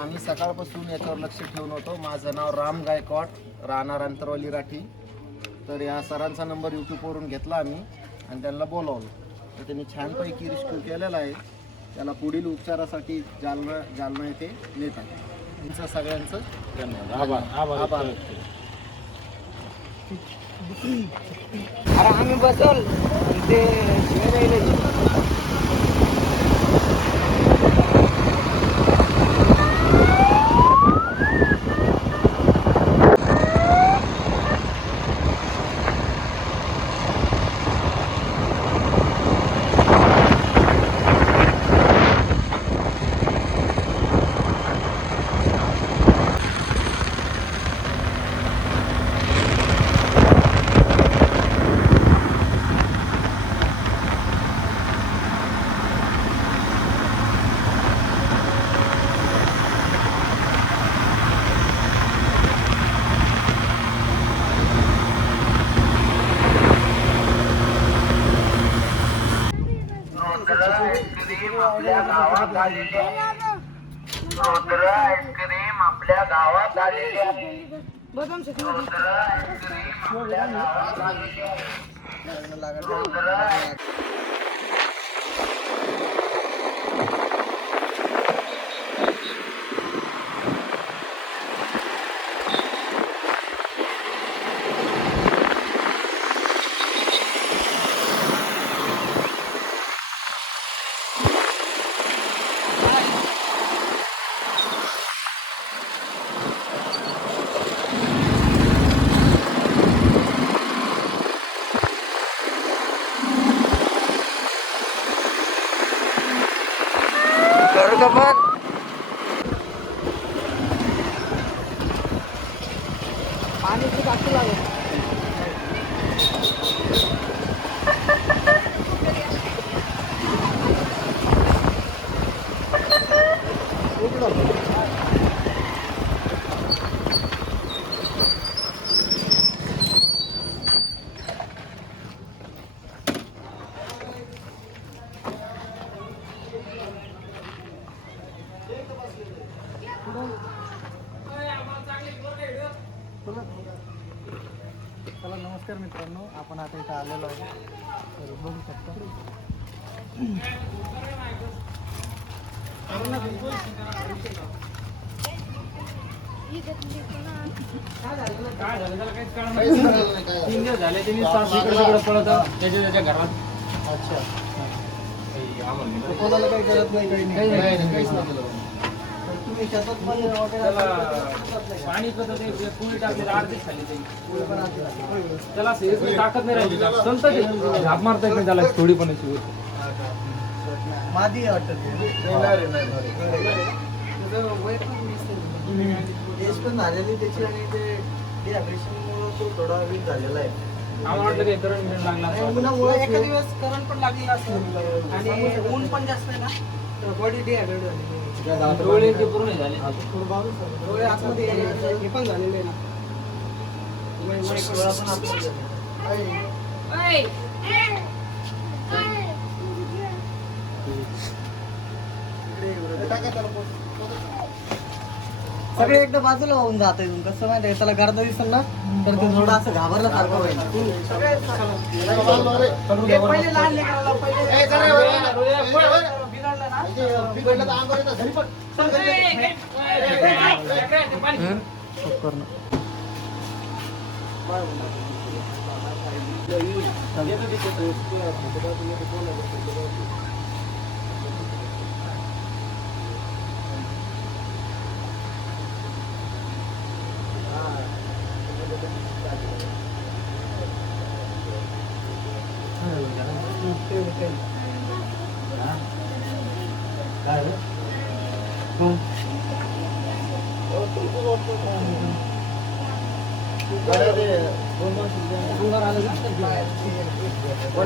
आम्ही सकाळपासून याच्यावर लक्ष ठेवून होतो. माझं नाव राम गायकवाड राहणार अंतरवाली राठी. तर या सरांचा नंबर यूट्यूबवरून घेतला आम्ही आणि त्यांना बोलावलं. तर त्यांनी छानपैकी रिस्क्यू केलेला आहे. त्याला पुढील उपचारासाठी जालना जालना येथे नेत आहे तुमचं सगळ्यांचं धन्यवाद. आभार. अरे आम्ही बसल. ते शिवाय राहिले रुद्र आईस्क्रीम आपल्या गावात आलेली आहे. बदाम रुद्र आईस्क्रीम आपल्या गावात आलेली आहे. रुद्र करू का पण पाणी खूप असं लागेल चला नमस्कार मित्रांनो आपण आता इथं आलेलो आहे तर बघू शकता तीन दिवस झाले त्यांनी सास इकडे तिकडे पळत त्याच्या त्याच्या घरात अच्छा आम्हाला तर कोणाला काही कळत नाही काही नाही नाही, नाही, काहीच नाही केलं. तर तुम्ही शेतात पण वगैरे त्याला असं नाही का? पाणी कसं ते पुळी टाकली अर्धीच खाली ते पुढे पण असं लागतं. त्याला असं एक ताकद नाही राहिली संत ते झाप मारता येत नाही त्याला थोडी पण अशी होती. मादी आहे वाटतं ते. नाही, नाही, नाही, नाही. त्याचं वय पण वीस आहे. एज पण झालेली त्याची आणि ते डिहायड्रेशनमुळे तो थोडा वीक झालेला आहे. आम्हाला वाटलं काही करंट बिरंट लागला आणि असं. उन्हामुळे एखाद्या दिवस करंट पण लागलेला असेल. आणि ऊन पण जास्त आहे ना? तर बॉडी डिहायड्रेट झालेली डोळे ते पूर्ण झाले. डोळे आतमध्ये हे पण झालेले आहे ना. डोळा पण आतमध्ये झालेला. सगळे एकदा बाजूला होऊन जात आहे कसं माहिती आहे त्याला गर्द दिसेल ना तर ते थोडं असं घाबरलं सारखं होईल. बिघडलं ना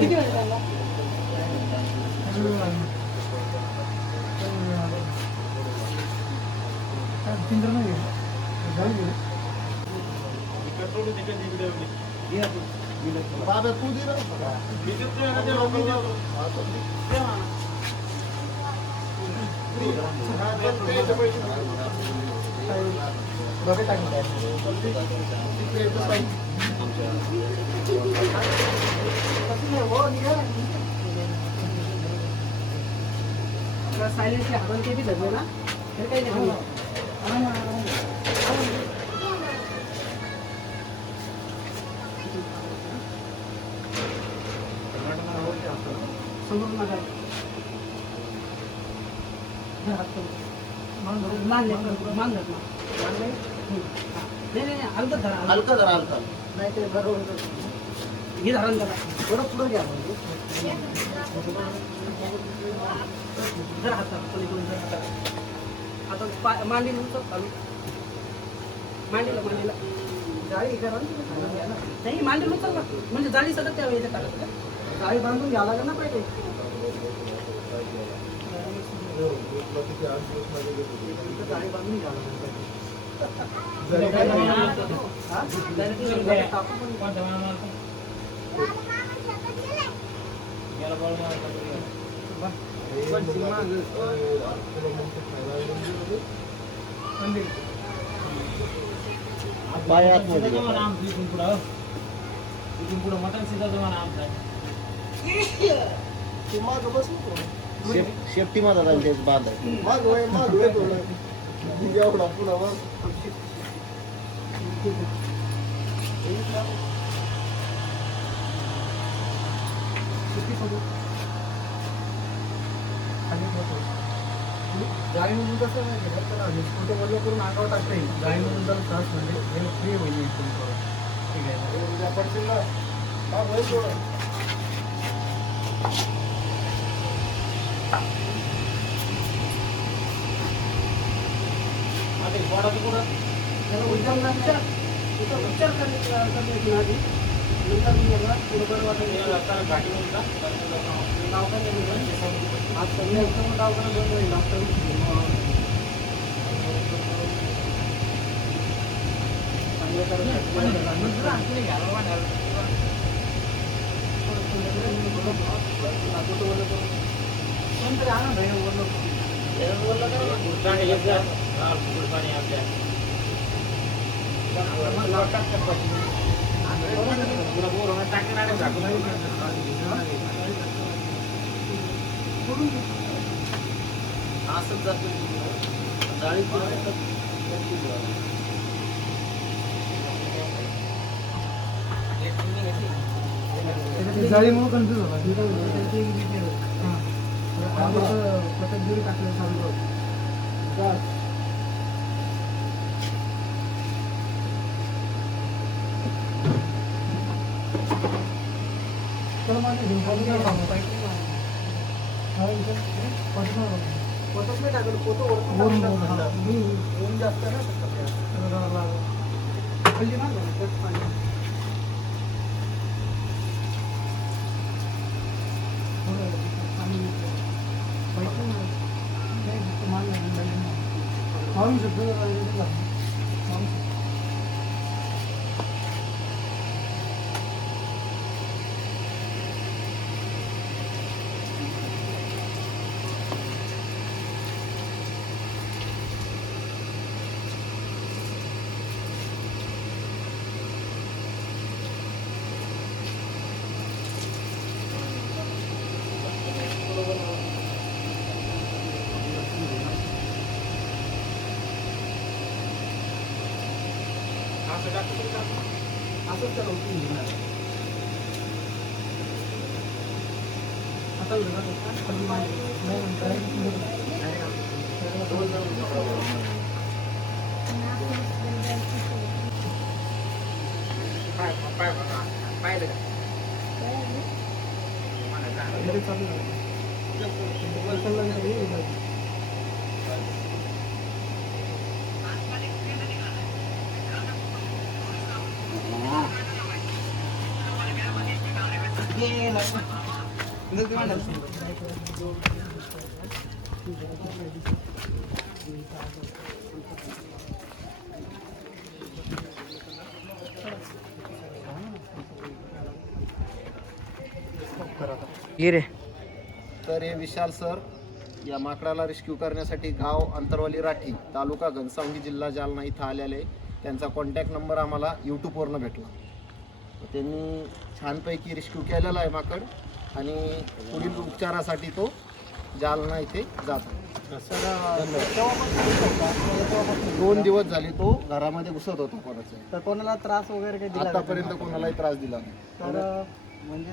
बिघडलं तर अंगावर येतं, घरी पण. सायलेंटली आपण ते बी धरले ना तर काही नाही समोर नका धर हात मानले मान नाही? नाही नाही हलकं धरा हलकं. नाही ते बरोबर हे पुढं घ्या पलीकडून आता पा- मांडी उचल खाली मांडीला मांडीला जाळी करा नाही मांडी उचल म्हणजे जाळी सगळं त्या वेळेला करायचं का जाळी बांधून घ्यावं लागेल ना पहिले इथं जाळी बांधून घ्यावं लागेल पहिले. हा? Direct जाळी टाकू पण कोणत्या शेप- शेपटी मध्ये जाईल तेच बाद वर. जाळीमधून कसं नाही गेलं तर आम्ही कुठे वल्ल करून अंगावर टाकता येईल जाळीमधून जर त्रास म्हणजे हे फ्री होईल इथून थोडं. ठीक आहे ना आधी नंतर मी याला पुढं बरं वाटेल याला जरा घाटीमध्ये जा. नाव काय नाही आज सगळ्या एकदम दवाखाना बंद होईल डॉक्टर गुडचाणी घेत जा. हा, असंच जातो जाळी जाळीमुळे कन्फ्युज होता. प्रत्येक दिवशी टाकलं चालू पोतच नाही टाकलं पोतं वरतून टाकलं. ऊन जास्त आहे ना सध्या. खाली ना झालं, तेच पाणी. असंच त्याला उचलून घेणार. आता उद्या जातो. खाली मागे. नाही, नाही, घरी चालू झालं. उचललं नाही, हे झालं. करा तर हे विशाल सर या माकडाला रेस्क्यू करण्यासाठी गाव अंतरवाली राठी तालुका घनसावंगी जिल्हा जालना इथं आलेले त्यांचा कॉन्टॅक्ट नंबर आम्हाला युट्यूबवरनं भेटला. त्यांनी छानपैकी रेस्क्यू केलेला आहे माकड. आणि पुढील उपचारासाठी तो जालना इथे जातो दोन दिवस झाले तो घरामध्ये घुसत होता कोणाचा. तर कोणाला त्रास वगैरे काही दिला? आतापर्यंत कोणालाही त्रास दिला नाही. तर म्हणजे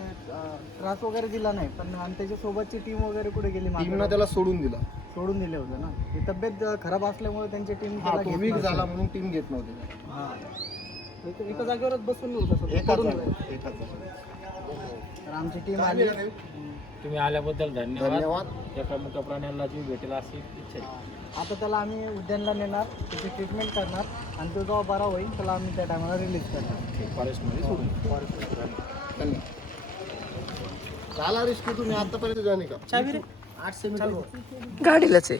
त्रास वगैरे दिला नाही पण आणि त्याच्या सोबतची टीम वगैरे कुठे गेली? टीमनं त्याला सोडून दिला. सोडून दिले होते ना? तब्येत खराब असल्यामुळे त्यांची टीम झाला म्हणून टीम घेत नव्हती. एका जागेवरच बसून जागेवर, जागेवर. तर आमची टीम आली. तुम्ही आल्याबद्दल धन्यवाद. धन्यवाद. एका मुख्य प्राण्यांना जीव भेटेल अशी इच्छा आहे. आता त्याला आम्ही उद्यानला नेणार त्याची ट्रीटमेंट करणार आणि तो जेव्हा बरा होईल त्याला आम्ही त्या टायमाला रिलीज करणार. फॉरेस्टमध्ये सोडून. धन्यवाद झाला रेस्क्यू तुम्ही आतापर्यंत जाणे का? चावी रे. आठ सेमीटर गाडीलाच आहे.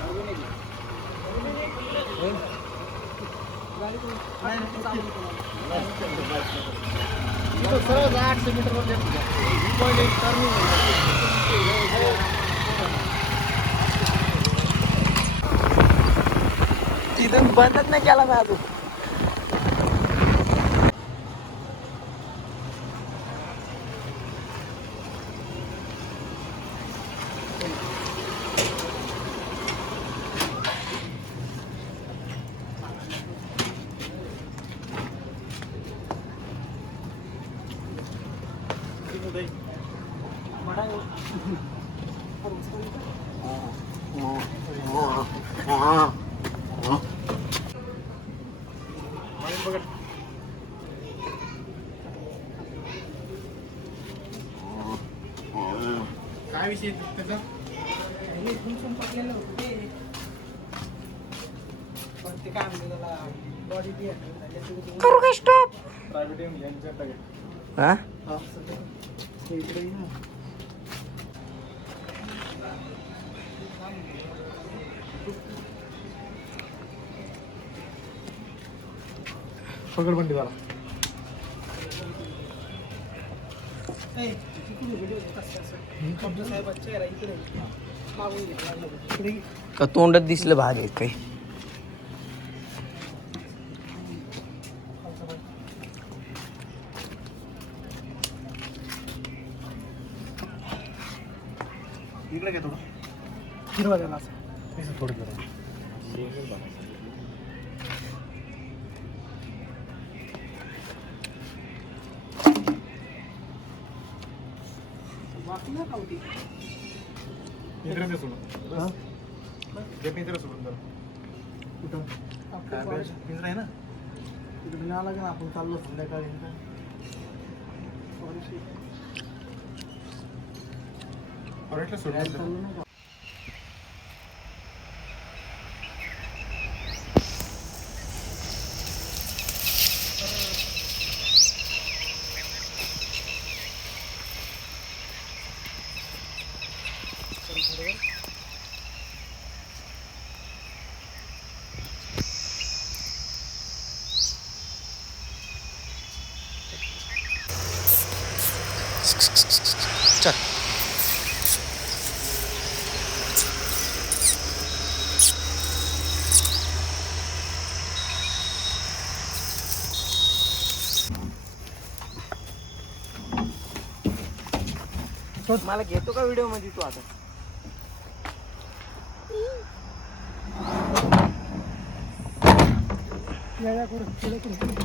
eight turning आहे. तिथून बंदच नाही केला मी अजून काय विषय त्याचा ते काय म्हणते त्याला बॉडी ती करू का स्टॉप हा घेतला इकडे. ये. का तोंडात दिसलं भाग आहे काही इकडे घे थोडं. हिरवा झाला असं. थोडं वाटली ना खावटी इकडे दे सोडून घे पिंजरा सोडून जरा कुठं आपल्या forest- पिंजरा आहे ना तिकडे न्यावं लागेल आपण चाललो संध्याकाळी Forest फॉरेस्टला फिरायला सोडून चाललो नाही का? चल मला घेतो का व्हिडिओमध्ये तू आता या, या, करू, पुढे करू.